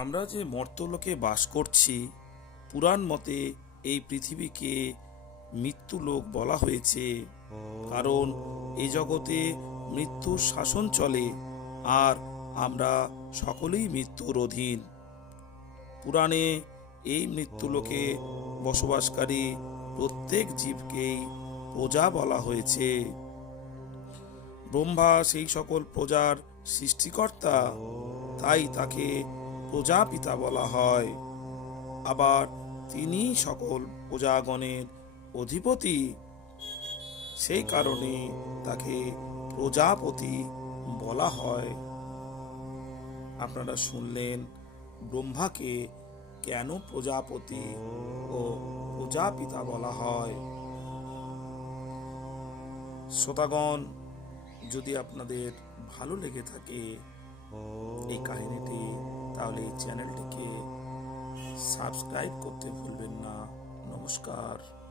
আমরা যে মর্ত্যলোকে বাস করছি, পুরাণ মতে এই পৃথিবীকে মৃত্যুলোক বলা হয়েছে, কারণ এই জগতে মৃত্যুর শাসন চলে আর আমরা সকলেই মৃত্যুর অধীন। পুরাণে এই মৃত্যুলোকে বসবাসকারী প্রত্যেক জীবকেই প্রজা বলা হয়েছে। ব্রহ্মা সেই সকল প্রজার সৃষ্টিকর্তা, তাই তাকে প্রজাপিতা বলা হয়। আবার তিনি সকল প্রজাগণের অধিপতি, সেই কারণে তাকে প্রজাপতি বলা হয়। আপনারা শুনলেন ব্রহ্মাকে কেন প্রজাপতি ও প্রজাপিতা বলা হয়। শ্রোতাগণ, যদি আপনাদের ভালো লেগে থাকে এই কাহিনীটি, তাহলে এই চ্যানেলটিকে সাবস্ক্রাইব করতে ভুলবেন না। নমস্কার।